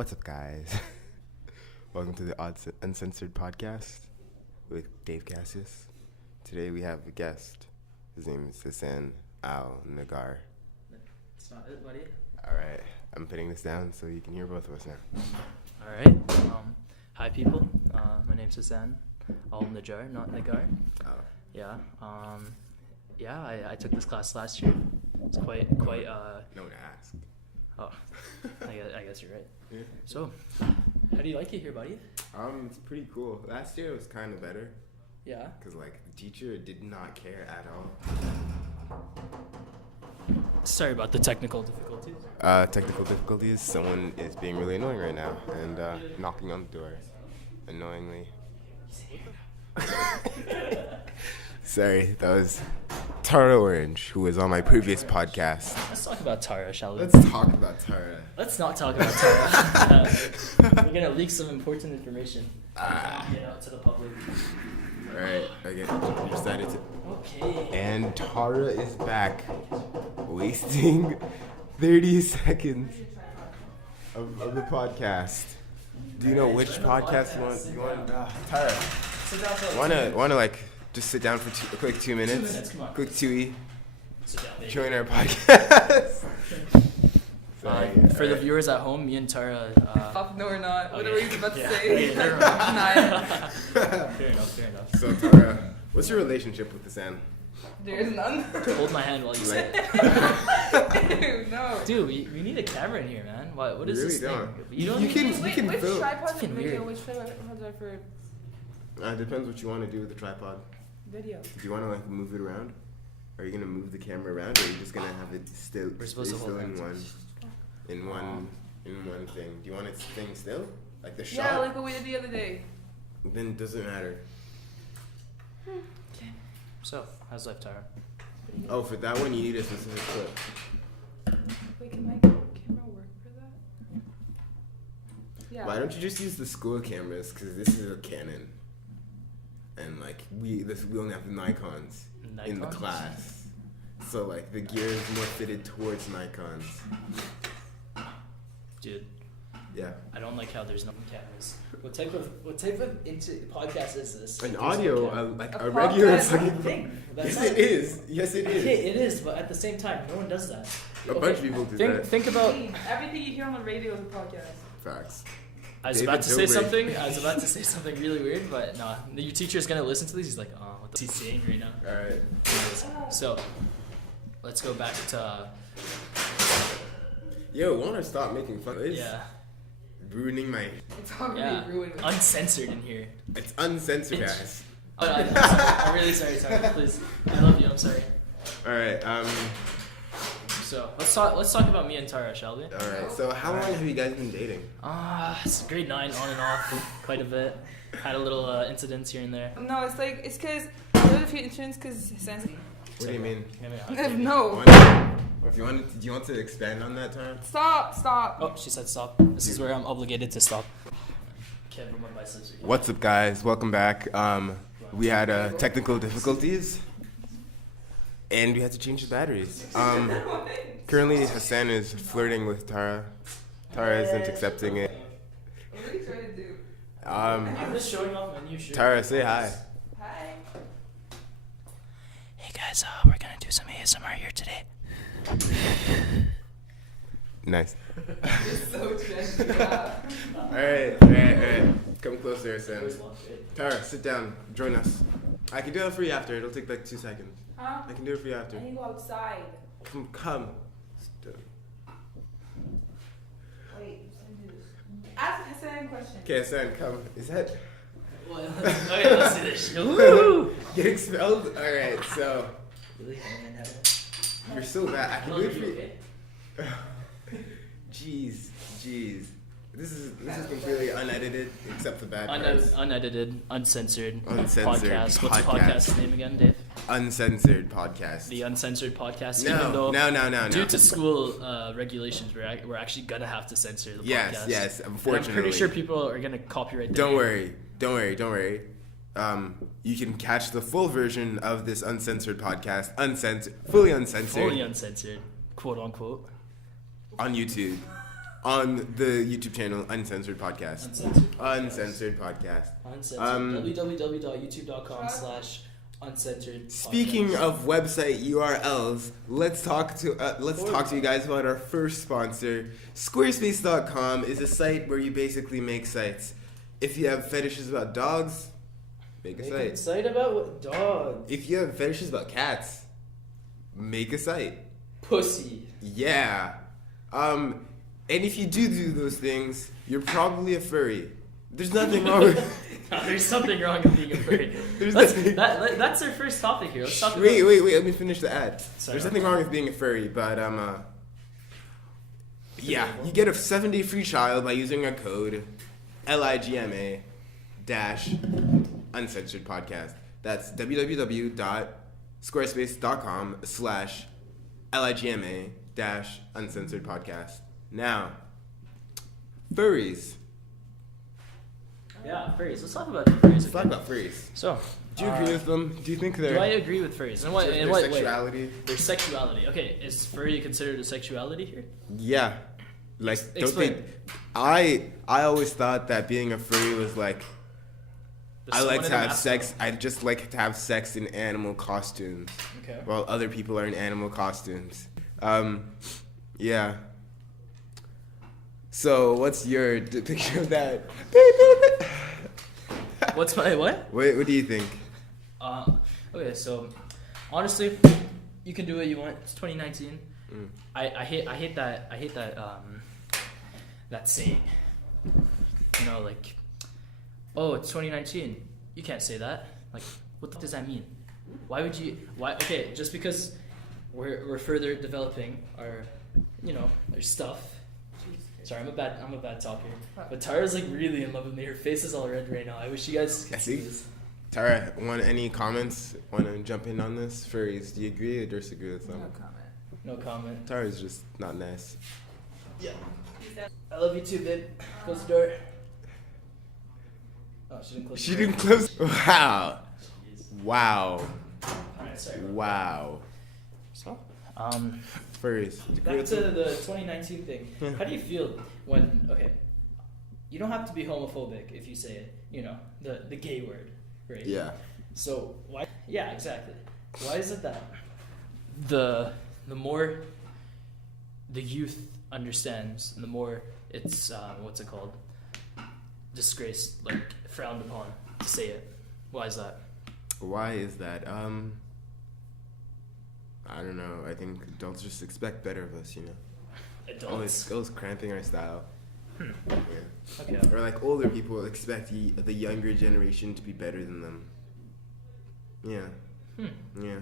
What's up, guys? Welcome to the Uncensored podcast with Dave Cassius. Today we have a guest. His name is Hassan Al-Nagar. That's not it, buddy. All right, I'm putting this down so you can hear both of us now. All right. Hi, people. My name's Hassan Al-Nagar, not Nagar. Oh. Yeah. I took this class last year. It's quite. No one asked. Oh, I guess you're right. Yeah. So, how do you like it here, buddy? It's pretty cool. Last year was kind of better. Yeah. Because, the teacher did not care at all. Sorry about the technical difficulties. Technical difficulties. Someone is being really annoying right now and knocking on the door. Annoyingly. Sorry, that was Tara Orange, who was on my previous podcast. Let's talk about Tara, shall we? Let's talk about Tara. Let's not talk about Tara. We're going to leak some important information. Get out to the public. Alright, okay. I'm excited to. Okay. And Tara is back, wasting 30 seconds of the podcast. Do you know which podcast you want? Tara, wanna just sit down for a quick 2 minutes? 2 minutes, come on. Quick 2E. Sit down, baby. Join our podcast. For the viewers at home, me and Tara. No, we're not. What Okay. are we about to Yeah. say? Okay, never mind. Deny Fair enough. So Tara, what's your relationship with the Sam? There is none. Hold my hand while you say it. Ew, no. Dude, we need a camera in here, man. What is We this really thing? don't. You don't You need can- this- Wait, can which film. tripod It's for fucking video? weird. Which tripod for Depends what you want to do with the tripod. video? Do you want to move it around? Are you gonna move the camera around, or are you just gonna have it still? We're supposed to still hold in hands. in one thing. Do you want it thing still, like the Yeah, shot? like what we did the other day. Then it doesn't matter. So, how's life, Tara? Oh, for that one you need a specific clip. Wait, can my camera work for that? Yeah. Why don't you just use the school cameras? Because this is a Canon, and we only have the Nikons in the Nikons? class, so the gear is more fitted towards Nikons. Dude, Yeah. I don't like how there's no cameras. What type of podcast is this? An There's no audio, camera. a regular podcast? fucking. Thing. That's Yes, not- it is. Yes, it is. Okay, it is, but at the same time, no one does that. A bunch of people do that. Think about. Everything you hear on the radio is a podcast. Facts. I was David about to say Dobrik. something. I was about to say something really weird, but no. Your teacher's gonna listen to this. He's like, oh, what is he saying right now? All right. Anyways, so, let's go back to Yo, wanna stop making fun? It's yeah, ruining my. It's already yeah, ruined. uncensored in here. It's uncensored, guys. Oh, no, I'm sorry. I'm really sorry, Tara. Please, I love you. I'm sorry. All right. So let's talk about me and Tara, shall we? All right. So how long have you guys been dating? It's grade 9, on and off, quite a bit. Had a little incidents here and there. No, it's because there's a few incidents because sensitive. What do you mean? No. Do you want to expand on that, Tara? Stop. Oh, she said stop. This is where I'm obligated to stop. Can't put my biceps again. What's up, guys? Welcome back. We had technical difficulties, and we had to change the batteries. Currently, Hassan is flirting with Tara. Tara isn't accepting it. What are you trying to do? I'm just showing off my new shirt. Tara, say hi. Hi. Hey guys, we're gonna do some ASMR here today. Nice. You're so trendy. All right. Come closer, Hassan. Tara, sit down. Join us. I can do it for you after. It'll take 2 seconds. Huh? I can do it for you after. I need to go outside. Come. Wait, ask Hassan a question. Okay, Hassan, come. Is that Okay, let's do this. Woo! get expelled? All right. So Really? you're so bad. I can do it for you. Okay? Jeez. This is completely unedited, except the bad parts. Unedited, uncensored, Uncensored podcast. What's the podcast. podcast name again, Dave? Uncensored podcast. The Uncensored podcast. Even though No. due to school regulations, we're actually gonna have to censor the podcast. Yes. And Unfortunately, I'm pretty sure people are gonna copyright the Don't name. worry. You can catch the full version of this uncensored podcast, fully uncensored, Fully uncensored, quote unquote. on YouTube. on the YouTube channel Uncensored Podcast. Uncensored Podcast. Uncensored. www.youtube.com/uncensored. Speaking of website URLs, let's talk to you guys about our first sponsor. Squarespace.com is a site where you basically make sites. If you have fetishes about dogs, make a site. Site about what dog? If you have fetishes about cats, make a site. Pussy. Yeah. And if you do those things, you're probably a furry. There's nothing wrong with There's something wrong with being a furry. That's our first topic here. Let's talk about... Wait, let me finish the ad. Sorry. There's nothing wrong with being a furry, but yeah, you get a 7-day free trial by using our code LIGMA-Uncensored Podcast. That's www.squarespace.com/LIGMA-Uncensored Podcast. Now, furries. Yeah, furries. Let's talk about furries. Let's talk about furries. So, do you agree with them? Do you think they're... Do I agree with furries? In what their way? sexuality? Their sexuality. Okay, is furry considered a sexuality here? Yeah. Like, don't Explain. they... I always thought that being a furry was like... I like to have sex. I just like to have sex in animal costumes. Okay. While other people are in animal costumes. Yeah. So, what's your depiction of that? What's my what? What do you think? Okay, so honestly, you can do what you want. It's 2019. I hate that that saying. You know, like, oh, it's 2019. You can't say that. Like, what does that mean? Why would you? Why? Okay, just because we're further developing our, our stuff. Sorry, I'm a bad talker. But Tara's like really in love with me. Her face is all red right now. I wish you guys could see this. Tara, any comments? Want to jump in on this? Furries, do you agree or disagree with them? No comment. Tara's just not nice. Yeah. I love you too, babe. Close the door. Oh, she didn't close the door. She didn't close. Wow. Jeez. Wow. Alright, sorry. Wow. So, furries. back to the 2019 thing. How do you feel when, okay, you don't have to be homophobic if you say it, the gay word, right? Yeah. So, why? Yeah, exactly. Why is it that the more the youth understands, the more it's, what's it called? Disgraced, like frowned upon to say it. Why is that? Why is that? I don't know. I think adults just expect better of us, Adults. Always cramping our style. Yeah. Okay. Or like older people expect the younger generation to be better than them. Yeah. Yeah.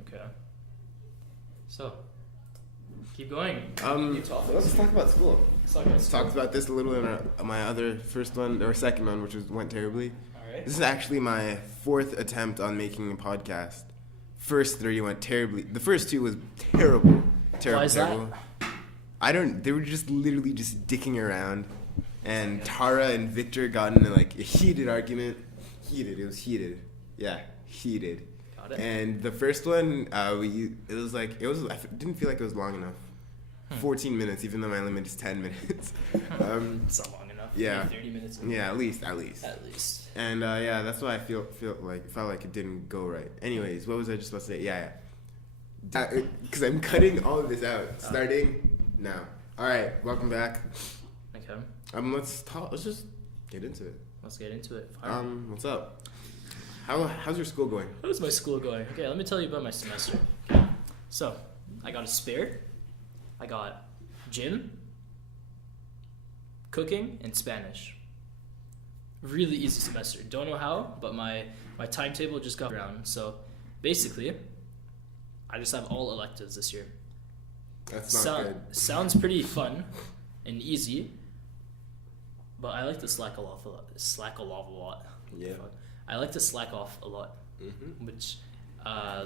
Okay. So, keep going. New topics. Let's talk about school. Let's Talked about this a little in my other first one or second one, which went terribly. All right. This is actually my 4th attempt on making a podcast. First 3 went terribly. The first 2 was terrible. Why is Terrible. They were just literally just dicking around. And Tara and Victor got in a heated argument. It was heated. Yeah, heated. Got it. And the first one, I didn't feel like it was long enough. 14 minutes, even though my limit is 10 minutes. It's not long enough. Yeah. Maybe 30 minutes. Yeah, at least. At least. And yeah, that's why I felt like it didn't go right. Anyways, what was I just supposed to say? Yeah. Because I'm cutting all of this out, starting now. All right, welcome back. Okay. Let's just get into it. Let's get into it. Fine. What's up? How's your school going? How's my school going? Okay, let me tell you about my semester. So, I got a spare. I got gym, cooking, and Spanish. Really easy semester. Don't know how, but my timetable just got around. So, basically, I just have all electives this year. That's not good. Sounds pretty fun and easy, but I like to slack off a lot. Yeah. I like to slack off a lot, Mm-hmm. which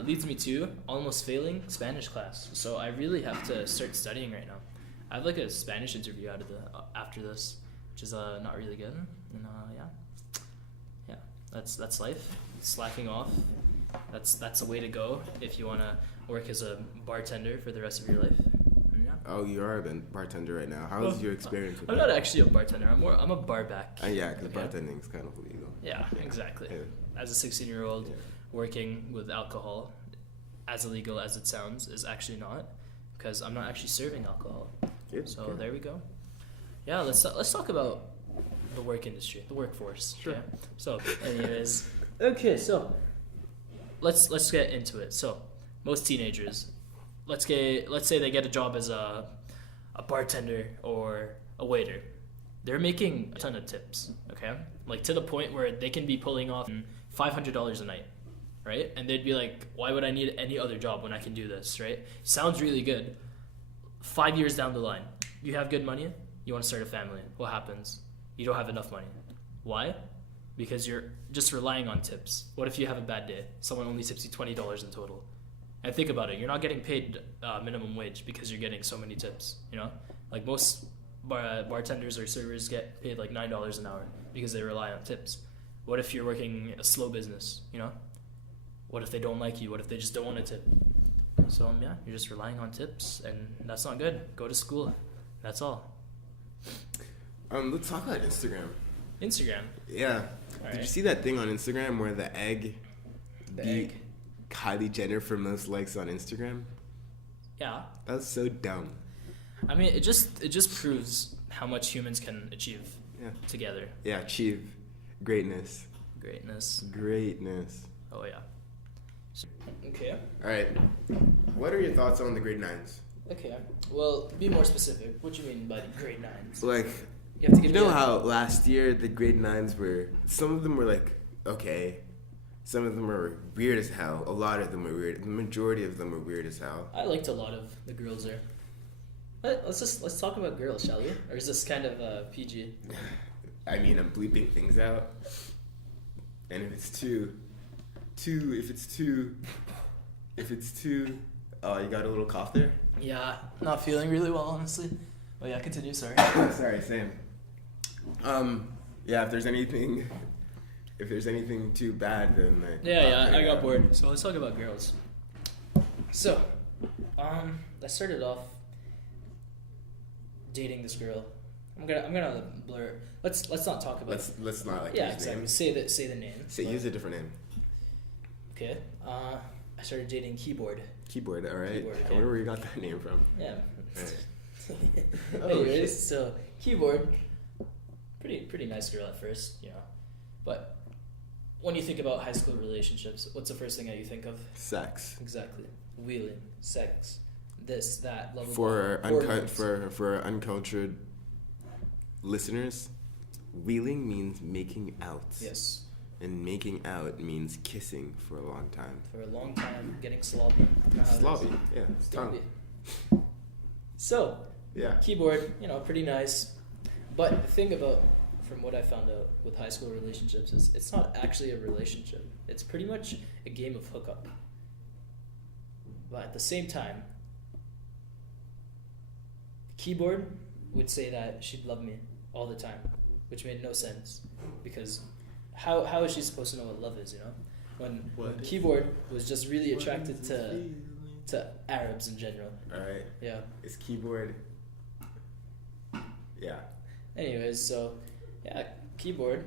leads me to almost failing Spanish class. So I really have to start studying right now. I have a Spanish interview after this, which is not really good. And yeah, that's life. Slacking off. That's the way to go if you want to work as a bartender for the rest of your life. And yeah, Oh, you are a bartender right now. How's your experience with I'm that? not actually a bartender. I'm a bar back. Yeah, because Okay. bartending is kind of illegal. Yeah, exactly. Yeah. As a 16-year-old Yeah. working with alcohol, as illegal as it sounds, is actually not, because I'm not actually serving alcohol. Yeah, So okay. there we go. Yeah, let's talk about the work industry, the workforce. Sure. Okay? So, anyways, okay, so let's get into it. So, most teenagers, let's say they get a job as a bartender or a waiter. They're making a ton of tips, okay? Like to the point where they can be pulling off $500 a night, right? And they'd be like, why would I need any other job when I can do this, right? Sounds really good. 5 years down the line, you have good money, you want to start a family. What happens? You don't have enough money. Why? Because you're just relying on tips. What if you have a bad day? Someone only tips you $20 in total. And think about it. You're not getting paid minimum wage because you're getting so many tips, you know? Like most bartenders or servers get paid like $9 an hour because they rely on tips. What if you're working a slow business, you know? What if they don't like you? What if they just don't want to tip? So yeah, you're just relying on tips, and that's not good. Go to school. That's all. Let's talk about Instagram. Instagram. Yeah. Did Alright. you see that thing on Instagram where the egg The beat egg. Kylie Jenner for most likes on Instagram? Yeah. That's so dumb. I mean, it just proves how much humans can achieve Yeah. together. Yeah, achieve greatness. Greatness. Greatness. Oh yeah. Okay. All right. What are your thoughts on the grade 9s? Okay. Well, be more specific. What do you mean by grade 9s? Like, You have to you give know me a- how last year the grade 9s were, some of them were like, okay. Some of them were weird as hell. A lot of them were weird. The majority of them were weird as hell. I liked a lot of the girls there. Let's talk about girls, shall we? Or is this kind of PG? I mean, I'm bleeping things out. And if it's two, oh, you got a little cough there? Yeah, not feeling really well, honestly. Oh yeah, continue. Sorry. Sorry, same. Yeah, if there's anything too bad, then I got bored. So let's talk about girls. So, I started off dating this girl. I'm gonna blur. Let's not talk about. Let's not like Yeah, use exactly. names. Say the name. Use a different name. Okay. I started dating Keyboard. Keyboard, all right. Keyboard, I okay. wonder where you got that name from. Yeah. Oh, Anyways, shit. so Keyboard, pretty nice girl at first, you know, but when you think about high school relationships, what's the first thing that you think of? Sex. Exactly, wheeling, sex, this, that, blah blah For blah. for uncultured listeners, wheeling means making out. Yes, And making out means kissing for a long time. for a long time, getting sloppy. You know how it is. Sloppy, yeah. It's Tongue. sloppy. So, Yeah. Keyboard, you know, pretty nice. But the thing about, from what I found out with high school relationships, is it's not actually a relationship. It's pretty much a game of hookup. But at the same time, Keyboard would say that she'd love me all the time, which made no sense. Because how is she supposed to know what love is, you know? When Keyboard was just really attracted to Arabs in general. Alright. Yeah. It's keyboard. Yeah. Anyways, so yeah, Keyboard.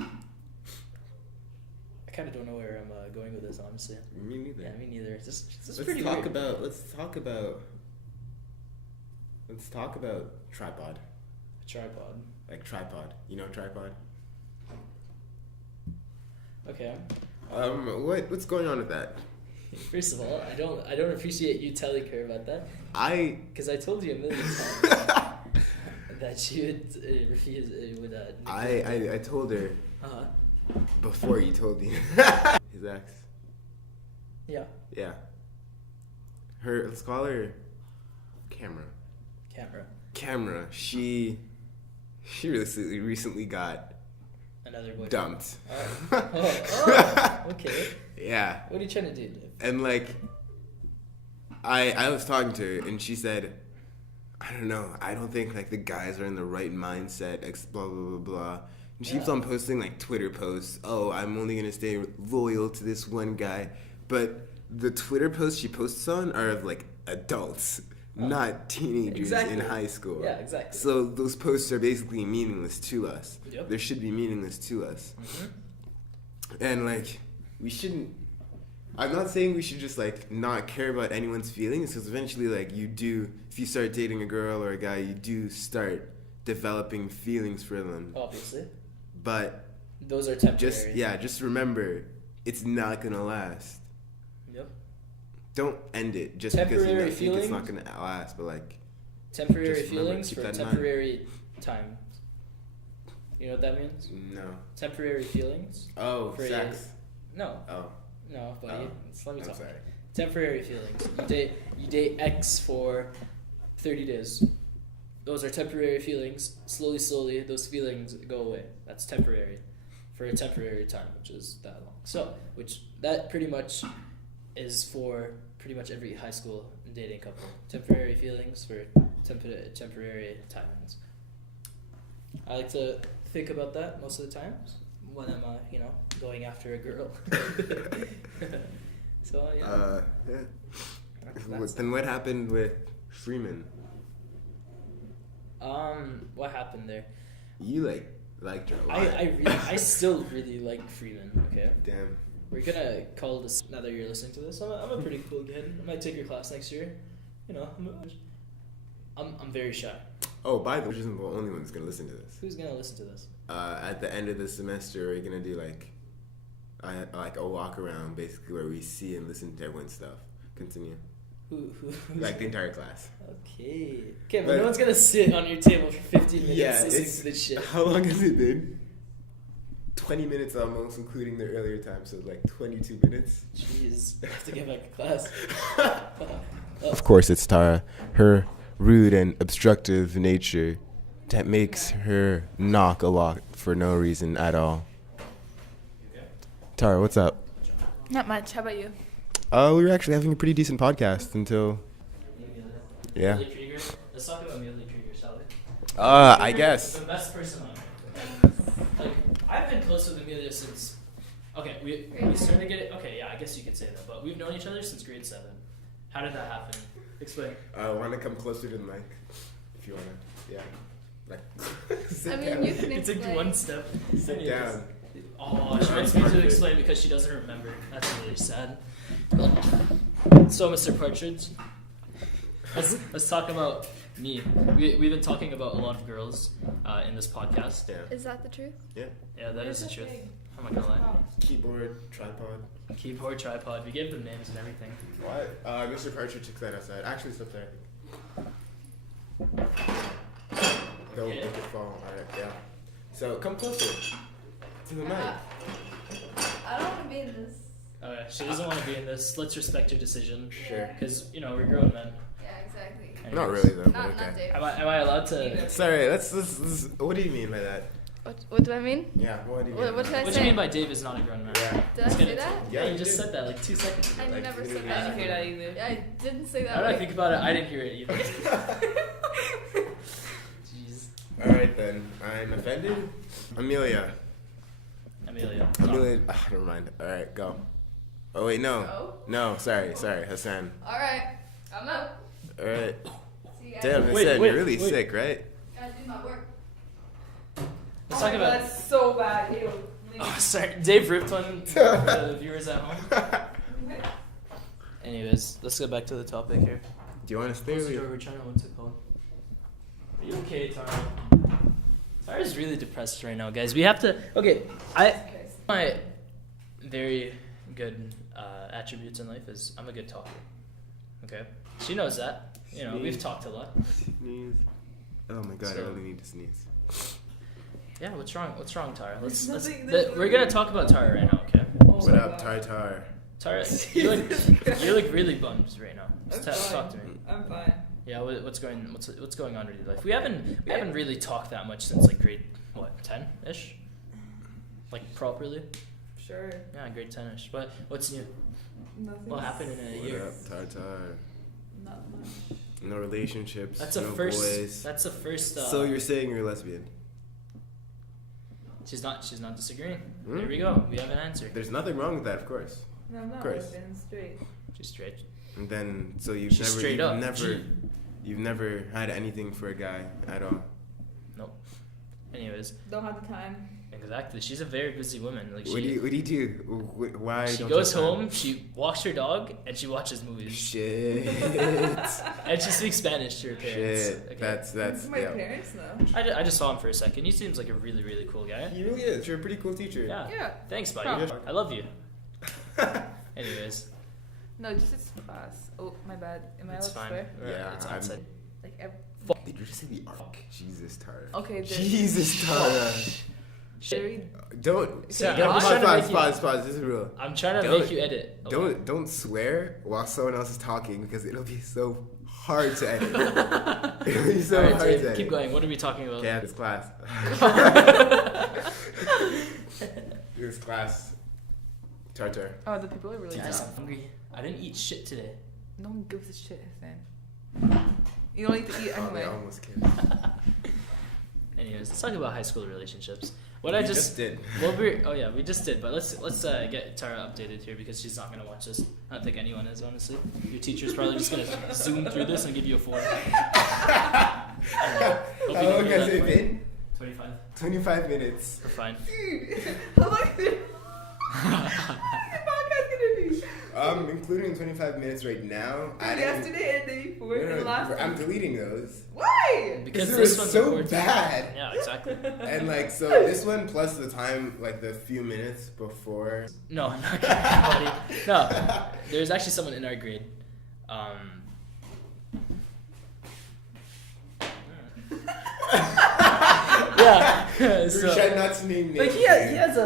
I kind of don't know where I'm going with this, honestly. Me neither. Yeah, me neither. It's just Let's pretty talk weird. about tripod. A tripod. Like tripod. You know tripod? Okay. What's going on with that? First of all, I don't appreciate you telling her about that, I because I told you a million times that she would refuse. I told her Uh-huh. before you told me. His ex. Yeah. Yeah. Let's call her Camera. Camera. She recently got Another boyfriend. dumped. Oh. Okay. Yeah. What are you trying to do? And like I was talking to her and she said, I don't know, I don't think like the guys are in the right mindset, blah blah blah blah. And she keeps on posting like Twitter posts, oh, I'm only gonna stay loyal to this one guy. But the Twitter posts she posts on are of like adults. not teenagers Exactly. in high school. Yeah, exactly. So those posts are basically meaningless to us. Yep. They should be meaningless to us. And like, we shouldn't. I'm not saying we should just like not care about anyone's feelings, because eventually, like, you do. If you start dating a girl or a guy, you do start developing feelings for them. Obviously. But Those are temporary. just remember, it's not gonna last. Yep. Don't end it just because you Temporary think it's not feelings? gonna last. But like, Temporary Just remember, feelings keep for that in mind. temporary time. You know what that means? no. Temporary feelings. Oh, For sex. No, Oh, no, buddy. Oh. Let me I'm talk. sorry. Temporary feelings. You date X for 30 days. Those are temporary feelings. Slowly, those feelings go away. That's temporary, for a temporary time, which is that long. So, that pretty much is for pretty much every high school dating couple. Temporary feelings for temporary timings. I like to think about that most of the times when I'm, going after a girl. So yeah. Yeah. That's- Then what happened with Freeman? What happened there? You liked her a lot. I still really like Freeman. Okay, Damn. we're gonna call this. Now that you're listening to this, I'm a pretty cool kid. I might take your class next year. You know, I'm very shy. Oh, by the way, isn't the only one that's gonna listen to this. Who's gonna listen to this? At the end of the semester, we're gonna do like a walk around, basically, where we see and listen to everyone's stuff. Continue. Who's Like the entire class. Okay, but But- no one's gonna sit on your table for 15 minutes Yeah, listening it's to this shit. How long has it been? 20 minutes almost, including the earlier time, so like 22 minutes. Jeez, I have to get back to class. Of course, it's Tara. Her rude and obstructive nature that makes her knock a lot for no reason at all. Tara, what's up? Not much. How about you? We were actually having a pretty decent podcast until. Yeah. Amelia Krieger. Let's talk about Amelia Krieger, shall we? I guess. The best person on earth. Like, I've been close with Amelia since. Okay, we started getting. Okay, yeah, I guess you could say that, but we've known each other since grade 7. How did that happen? Explain. Want to come closer to the mic, if you wanna. Yeah. Like. Sit I mean, down. you can You took explain. one step. Sit down. Oh, she wants me to explain because she doesn't remember. That's really sad. So, Mr. Partridge, let's talk about me. We've been talking about a lot of girls in this podcast. Yeah. Is that the truth? Yeah. Yeah, that is the truth. thing. I'm not gonna lie. Keyboard, tripod. Keyboard, tripod. We gave them names and everything. What? Mr. Partridge took that outside. Actually, it's up there. Don't Okay. make it fall. Alright, yeah. So, come closer to the mic. I don't want to be in this. Okay, she doesn't want to be in this. Let's respect your decision. Sure. Because, we're grown men. Yeah, exactly. Not Anyways. really, though, but Not okay. Dave. Am I allowed to... Sorry, let's. What do you mean by that? What do I mean? Yeah, what do you What- mean? what did I What do say? you mean by Dave is not a grown man? Yeah. Did I Let's get say into that? it. Yeah, Yeah, you you just did. said that like 2 seconds ago. I Like, never you said didn't that. I didn't hear that either. Yeah, I didn't say that. Now that I Like, think about it, I didn't hear it either. Jeez. Alright then, I'm offended. Amelia. Amelia. Amelia. Never mind. Alright, go. Oh, wait, no. Go? No, sorry, Hassan. all right, I'm out. Alright. See you guys. Damn, Hassan, Wait, you're really wait. sick, right? Gotta do my work. Let's talk about... That's so bad. Ew. Oh, sorry. Dave ripped one for the viewers at home. Anyways, let's get back to the topic here. Do you want to stay Close the with door, we're trying to what's it called? Are you okay, Tara? Tara's really depressed right now, guys. We have to... Okay, my very good attributes in life is I'm a good talker. Okay? She knows that. We've talked a lot. Sneeze. Oh my god, I So- really need to sneeze. Yeah, what's wrong? What's wrong, Tara? There's Let's nothing- we're gonna talk about Tara right now, okay? Oh What my up, God. Tartar? Tara, you look really bummed right now. Just I'm fine. talk to me. I'm fine. Yeah, what's going on in your life? We haven't really talked that much since like grade 10-ish, like properly. Sure. Yeah, grade 10-ish. But what's new? Nothing. What happened in a What year? up, Tartar? Not much. No relationships. That's the no first. boys. That's the first. So you're saying you're lesbian? She's not disagreeing. Hmm? There we go. We have an answer. There's nothing wrong with that, of course. No, I'm not course. lesbian. Straight. She's straight. And then, so you've She's never, straight you've up. never, G. You've never had anything for a guy at all. Nope. Anyways, Don't have the time. exactly. She's a very busy woman. Like What do you do? Why she don't goes you have time? home, she walks her dog, and she watches movies. Shit. And she speaks Spanish to her parents. Shit. Okay. That's My yeah. parents know. I just saw him for a second. He seems like a really, really cool guy. He really is. You're a pretty cool teacher. Yeah. Yeah. Thanks, buddy. Huh. I love you. Anyways, No, just it's class. Oh, my bad. Am I allowed it's to fine. swear? Yeah, It's I'm- outside. Like, Did you just say the arc? Jesus, Tara. okay, Jesus, Tara. Very. Don't. Yeah, Don't I'm trying to make pause. This is real. I'm trying to Don't- make you edit. a lot. Don't swear while someone else is talking because it'll be so hard to edit. It'll be so Alright, hard Dave, to edit. keep going. What are we talking about? Okay, this class. This class. Tartar. Oh, the people are really Guys, dumb. I'm hungry. I didn't eat shit today. No one gives a shit, man. You don't need to eat Oh, anyway. they almost killed. Anyways, let's talk about high school relationships. What We I just did. well, we just did, but let's get Tara updated here because she's not gonna watch this. I don't think anyone is, honestly. Your teacher's probably just gonna zoom through this and give you a 4. How long has it been? 25. 25 minutes. We're fine. Dude, how long is the podcast gonna be? Including 25 minutes right now. Yesterday and the day before and the last I'm week. deleting those. Why? Because it this was one's so important. bad. Yeah, exactly. And like, so this one plus the time, like the few minutes before. No, I'm not kidding, buddy. No, there's actually someone in our grade. Yeah. So, try not to name names. Like he has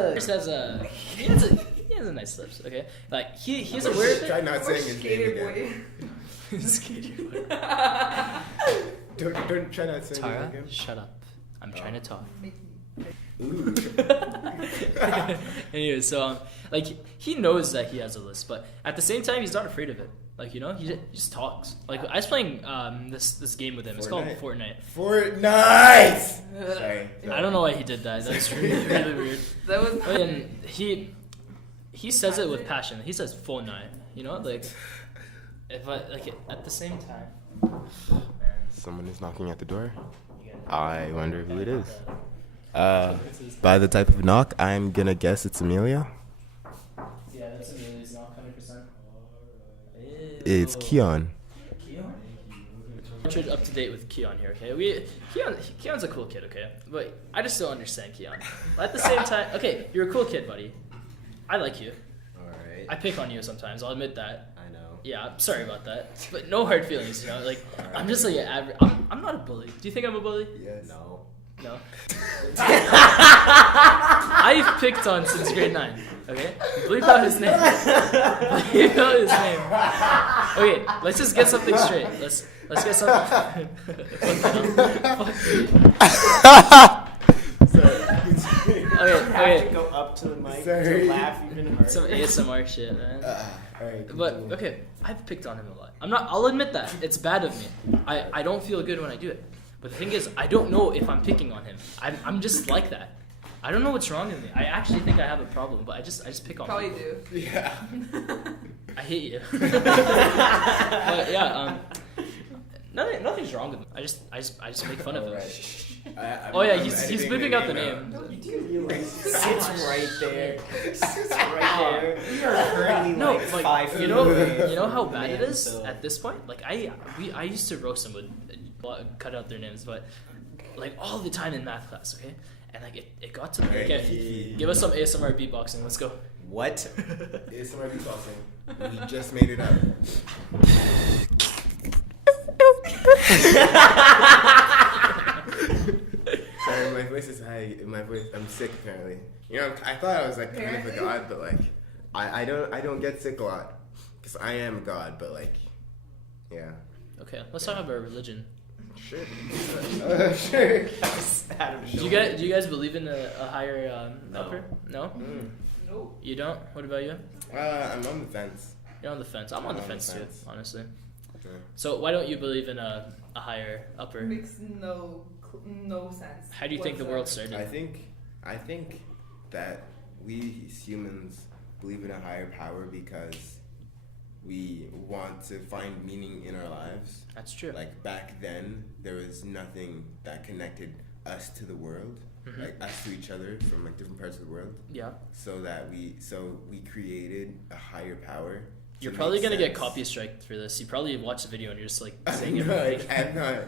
a nice lips. Okay, like he's aware of Try it. not Or saying his name skater again. boy. Skater boy. Don't try not saying Tara, his name shut up. I'm trying to talk. again. Ooh. Anyway, so like he knows that he has a list, but at the same time he's not afraid of it. Like, you know, he just talks. Like I was playing this game with him. It's called Fortnite. Fortnite. Sorry. I don't know why he did that. That's really really weird. That was. And he says it with passion. He says Fortnite. You know, like if I like at the same time. Man, Someone is knocking at the door. you gotta- I wonder who it is. By the type of knock, I'm gonna guess it's Amelia. Yeah, that's Amelia's knock, 100%. It's Keon. Keon? We're up to date with Keon here, okay? Keon's a cool kid, okay? But I just don't understand Keon. But at the same time, okay, you're a cool kid, buddy. I like you. Alright. I pick on you sometimes, I'll admit that. I know. Yeah, I'm sorry about that. But no hard feelings, you know? Like, I'm just like an average. I'm not a bully. Do you think I'm a bully? Yes. No. No. I've picked on since grade 9. Okay? Bleep out his name. Bleep out his name. Okay, let's just get something straight. Let's get something. You have Okay. to go up to the mic Sorry. to laugh even harder. Some ASMR shit, man. Alright. But okay, I've picked on him a lot. I'll admit that. It's bad of me. I don't feel good when I do it. But the thing is, I don't know if I'm picking on him. I'm just like that. I don't know what's wrong with me. I actually think I have a problem, but I just pick on Probably people. do. Yeah. I hate you. But yeah, nothing's wrong with him. I just make fun of him. Oh yeah, he's whipping out the name. Sits right there. Sits right there. We are currently No, like like 5 feet you know, away you know how from bad it man, is so- at this point. Like I used to roast them with cut out their names, but like all the time in math class, okay? And like it got to Alright, okay. Give us some ASMR beatboxing. Let's go. What? It's somebody talking. We just made it up. Sorry, my voice is high. I'm sick apparently. You know, I thought I was like kind of a god, but like, I don't get sick a lot, because I am God. But like, yeah. Okay, let's talk about religion. Sure. Sure. Do you guys believe in a higher No. upper? No. Nope. You don't? What about you? I'm on the fence. You're on the fence. I'm on the fence too, fence. honestly. Yeah. So why don't you believe in a higher upper? Makes no sense. How do you think the world started? I think that we as humans believe in a higher power because we want to find meaning in our lives. That's true. Like back then, there was nothing that connected us to the world, Mhm. like us to each other from like different parts of the world. Yeah. So we created a higher power. You're to probably make gonna get sense. copy striked for this. You probably watch the video and you're just like saying No, everything. I'm not.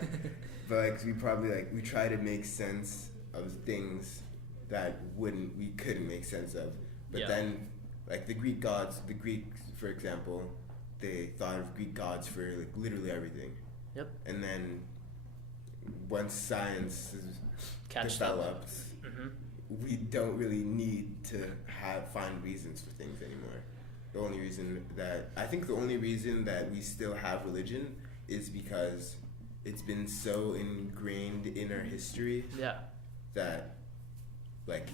But like we try to make sense of things that we couldn't make sense of. But Yeah. then like the Greeks, for example, they thought of Greek gods for like literally everything. Yep. And then once science Catch that. developed, Mhm. we don't really need to find reasons for things anymore. The only reason that we still have religion is because it's been so ingrained in our history Yeah. that like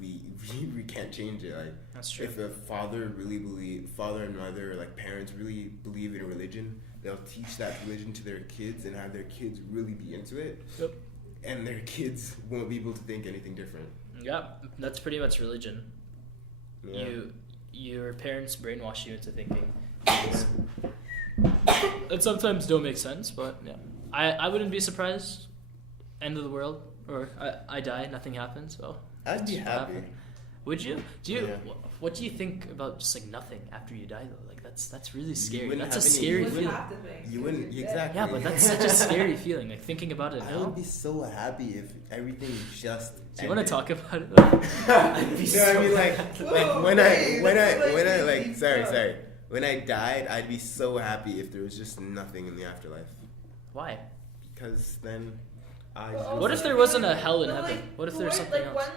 we can't change it. Like That's true. if a father and mother or like parents really believe in a religion, they'll teach that religion to their kids and have their kids really be into it. Yep. And their kids won't be able to think anything different. Yeah. That's pretty much religion. Yeah. Your parents brainwash you into thinking things that sometimes don't make sense, but yeah. I wouldn't be surprised. End of the world, or I die, nothing happens. Well, I'd be it's happy. happened. Would you? Do you? Yeah. What do you think about just like nothing after you die though? Like that's really scary. wouldn't That's a have any- scary You feeling. have to think. You wouldn't You're exactly. Yeah, but that's such a scary feeling. Like thinking about it I now. would be so happy if everything just. Do you want to ended. talk about it? I'd be I mean, like Whoa, when wait, I that's like deep sorry stuff. when I died, I'd be so happy if there was just nothing in the afterlife, Why? because then I. What if there wasn't a hell in heaven? What if there's something else?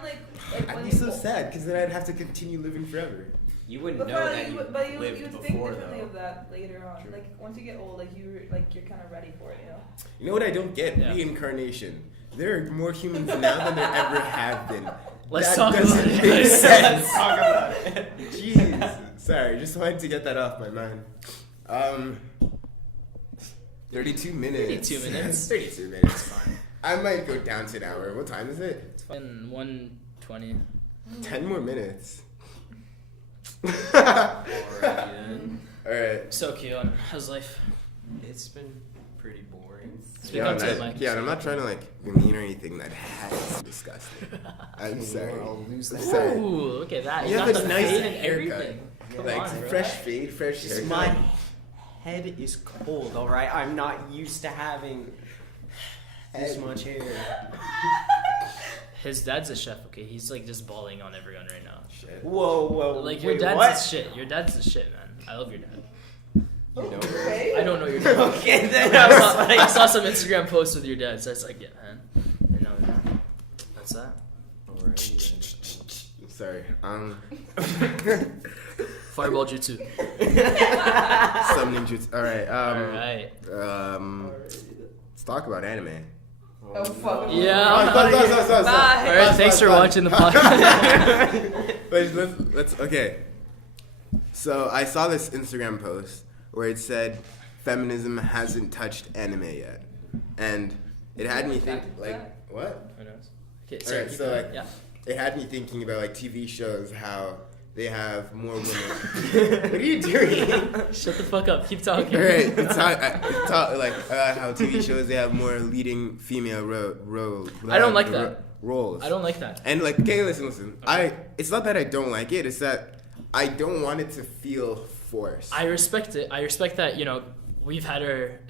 I'd be so sad because then I'd have to continue living forever. You wouldn't But know that you but you lived would think before, differently though. of that later on. True. Like once you get old, you're kind of ready for it, you know. You know what I don't get? Yeah. Reincarnation. There are more humans now than there ever have been. Let's That talk doesn't about it. make sense. Let's talk about it. Jeez. Sorry, just wanted to get that off my mind. 32 minutes. 32 minutes. 32 minutes. Fine. I might go down to an hour. What time is it? It's fine. 1:20. 10 more minutes. Alright. So Keon, how's life? It's been pretty boring. Speak up to it, Mike. Yeah, I'm not trying to like demean or anything. That hat is disgusting. I'm sorry. I'll lose I'm that. sorry. Ooh, look at that. You got have a the nice fade and haircut. everything. Come Like on, bro. fresh fade, fresh Just haircut. my head is cold, alright? I'm not used to having this much hair. His dad's a chef. Okay, he's like just balling on everyone right now. Shit. Whoa, Like your wait, dad's what? the shit. Your dad's the shit, man. I love your dad. You know Okay. I don't know your dad. Okay, then I was I like... saw some Instagram posts with your dad, so I was like, yeah, man. I know. That's that. Sorry. Fireball jutsu. Some ninjutsu. Alright. Alright. Let's talk about anime. Oh fuck. Yeah. Stop. Bye. Alright, thanks for watching the podcast. Let's okay. So I saw this Instagram post where it said feminism hasn't touched anime yet, and it had me think like what? Who knows? Okay, Alright, keep so going. like yeah. it had me thinking about like TV shows how they have more women. What are you doing? Shut the fuck up. Keep talking. Alright, how TV shows they have more leading female roles. I don't like that. Roles. I don't like that. And like, okay, listen. It's not that I don't like it. It's that I don't want it to feel forced. I respect it. I respect that, you know, we've had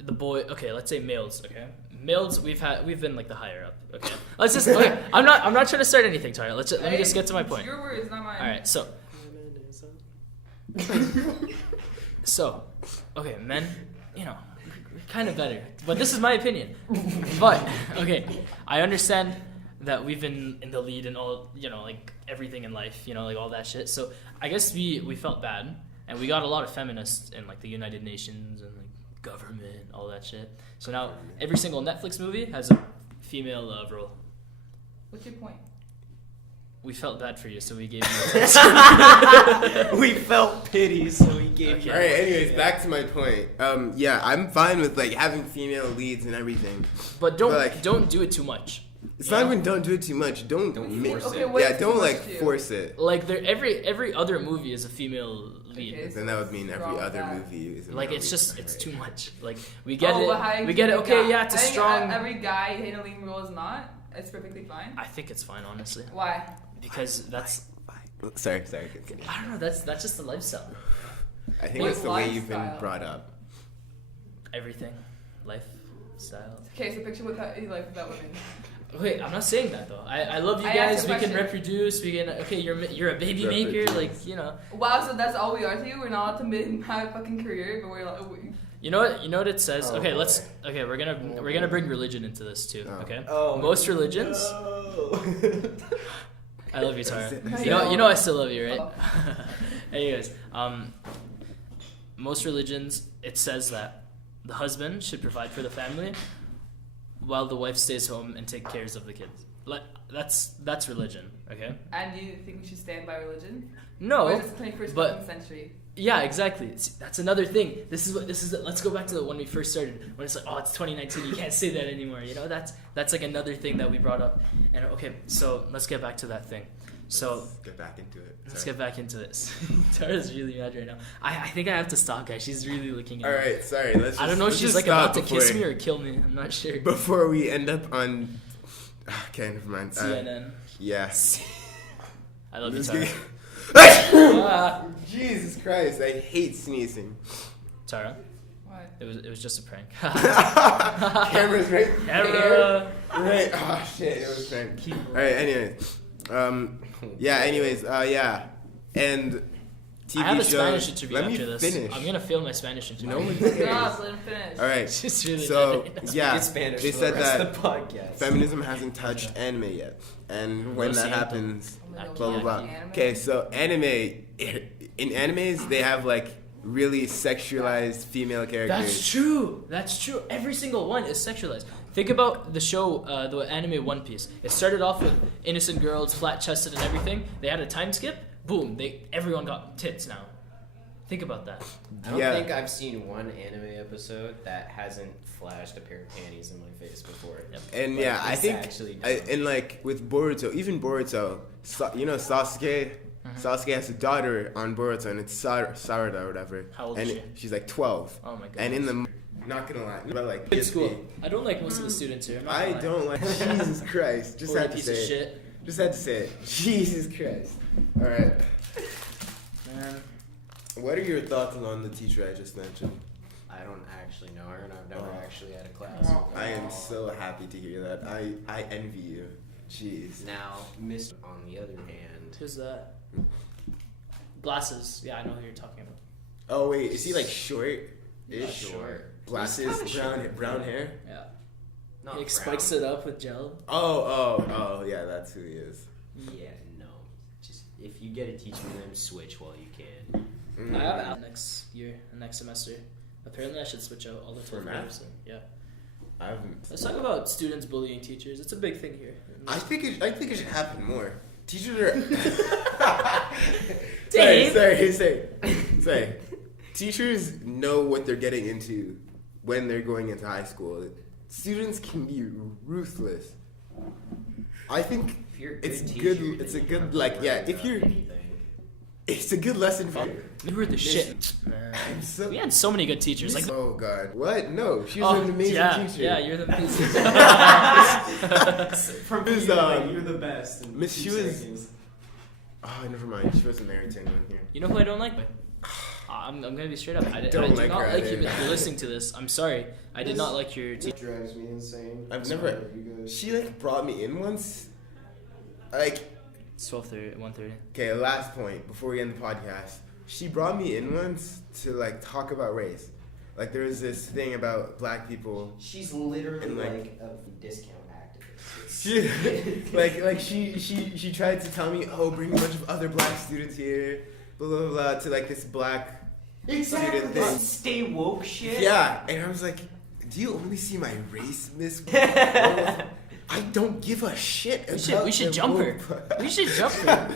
the boy, okay, let's say males, okay? Males, we've been like the higher up, okay? Let's just, okay, I'm not trying to start anything, Tyler. Let me just get to my point. It's your words, not mine. Alright, so, okay, men, you know, kind of better. But this is my opinion. But, okay, I understand that we've been in the lead in all, you know, like everything in life, you know, like all that shit. So I guess we felt bad, and we got a lot of feminists in like the United Nations and like government, all that shit. So now every single Netflix movie has a female role. What's your point? We felt bad for you, so we gave you a We felt pity, so we gave you... All right. Anyways, back to my point. Yeah, I'm fine with like having female leads and everything. But don't But, like- don't do it too much. It's You not know? even don't do it too much. Don't force Okay, it. what's Yeah, don't too like much to you? force it. Like there, every other movie is a female lead. Okay. Then that would mean What's every wrong with other that? movie is. a Like male it's lead. just it's too Alright. much. Like we get But how it. you We get it. think Okay, that- yeah, it's a I think strong. Every guy in a leading role is not. It's perfectly fine. I think it's fine, honestly, Why? because that's Sorry. Continue. I don't know. That's just the lifestyle. I think What it's the way you've been lifestyle? brought up. Everything, lifestyle. Okay, so picture what that you like without women. Wait, I'm not saying that though. I love you I guys. asked a We can question. reproduce. We can. Okay, you're a baby maker. Reproduce. Like you know. Wow, so that's all we are to you? We're not allowed to have a fucking career, but we're like, You know what? You know what it says. Oh, Okay, boy. let's. Okay, we're gonna bring religion into this too. Oh. Okay. Oh, Most religions. no. I love you, Tara. Is You know I still love you, right? Oh. Anyways, most religions it says that the husband should provide for the family, while the wife stays home and take cares of the kids. Like that's religion, okay? And do you think we should stand by religion? Or No, is this 21st but- fucking century? yeah, exactly. That's another thing. This is. Let's go back to when we first started. When it's like, oh, it's 2019. You can't say that anymore. You know, that's like another thing that we brought up. And okay, so let's get back to that thing. So Let's get back into it. let's Sorry. get back into this. Tara's really mad right now. I think I have to stop, guys. She's really looking at All me. right, sorry. Let's. Just, I don't know if let's she's just like stop about to kiss before- me or kill me. I'm not sure. Before we end up on. Okay, never mind. CNN. Yes. I love you, Let's Tara. get- Ah. Jesus Christ! I hate sneezing. Tara, What? it was just a prank. Camera's right Camera. there. Right. Oh shit! It was prank. Keep All right. Anyways, yeah. Anyways, yeah, and TV I have a shows. Spanish interview Let after me this. finish. I'm gonna film my Spanish interview. No one Stop, cares. let him finish. All right. She's really So mad. yeah, Speak Spanish they for said the rest that of the podcast. feminism hasn't touched anime yet, and when Lo that siento. happens, Oh my God, blah blah blah. anime? Okay, so anime in animes they have like really sexualized female characters. That's true. That's true. Every single one is sexualized. Think about the show, the anime One Piece. It started off with innocent girls, flat chested and everything. They had a time skip. Boom. Everyone got tits now. Think about that. I don't Yeah. think I've seen one anime episode that hasn't flashed a pair of panties in my face before. Yep. And Like, yeah, I it's think, actually and like with Boruto, even Boruto, you know Sasuke. Mm-hmm. Sasuke has a daughter on Boruto, and it's Sarada or whatever. How old and is she? She's like 12. Oh my god. And in the not gonna lie, but like good PSP, school. I don't like most of the students here. I'm not I gonna lie. don't like Jesus Christ. Just Or a had to piece say of it. shit. Just had to say it. Jesus Christ. All right. Man. What are your thoughts on the teacher I just mentioned? I don't actually know her, and I've never Oh. actually had a class. I am so happy to hear that. I envy you. Jeez. Now, Miss, on the other hand, Who's that? Glasses. Yeah, I know who you're talking about. Oh wait, is he like short? Not Ish? short. Glasses, He's kinda brown short. brown hair. Yeah. not He spikes brown. it up with gel. Oh, yeah, that's who he is. Yeah, no. Just if you get to teach me them, switch while you can. Mm. I have out next year, next semester. Apparently, I should switch out all the For 12th math? graders. Yeah. I haven't. Let's talk about students bullying teachers. It's a big thing here. I think it should happen more. Teachers are. Dave. Sorry. Teachers know what they're getting into when they're going into high school. Students can be ruthless. I think If you're a It's good good- teacher, it's then a you good, don't have to like, worry yeah, if about you're- anything. it's a good lesson for you. You were the shit. Man. I'm so. We had so many good teachers. Like, Oh God! What? No, she's oh, an amazing yeah, teacher. Yeah, you're the amazing. From Who's, you, like, um, you're the best. in Miss, 2 she was- seconds. Oh, never mind. She wasn't married to anyone here. You know who I don't like? I'm gonna be straight up. I Don't do like not her like you either. if you're listening to this. I'm sorry. I did not like your teacher. drives me insane. I've Sorry, never. you guys. She like brought me in once. Like, It's 12:30, 1:30. okay, last point before we end the podcast. She brought me in once to like talk about race. Like there was this thing about black people. She's literally And, like- like a discount activist. She tried to tell me, oh, bring a bunch of other black students here, blah blah blah, to like this black Exactly. student This thing. stay woke shit. Yeah, and I was like, do you only see my race, Miss? I don't give a shit. We should about jump the her. woke- We should jump her.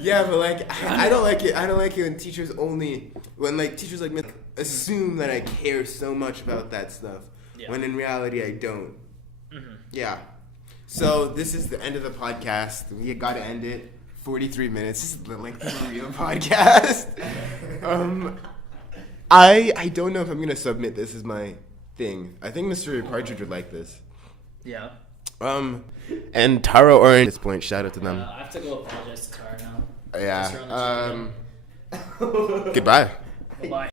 Yeah, but like I don't like it. I don't like it when teachers teachers like me assume that I care so much about that stuff Yeah. when in reality I don't. Mhm. Yeah. So this is the end of the podcast. We got to end it. 43 minutes. This is the length of a real podcast. I don't know if I'm gonna submit this as my thing. I think Mr. Partridge would like this. Yeah. And Taro Orange at this point, shout out to them. I have to go apologize to Tara now. Yeah. Goodbye. Bye.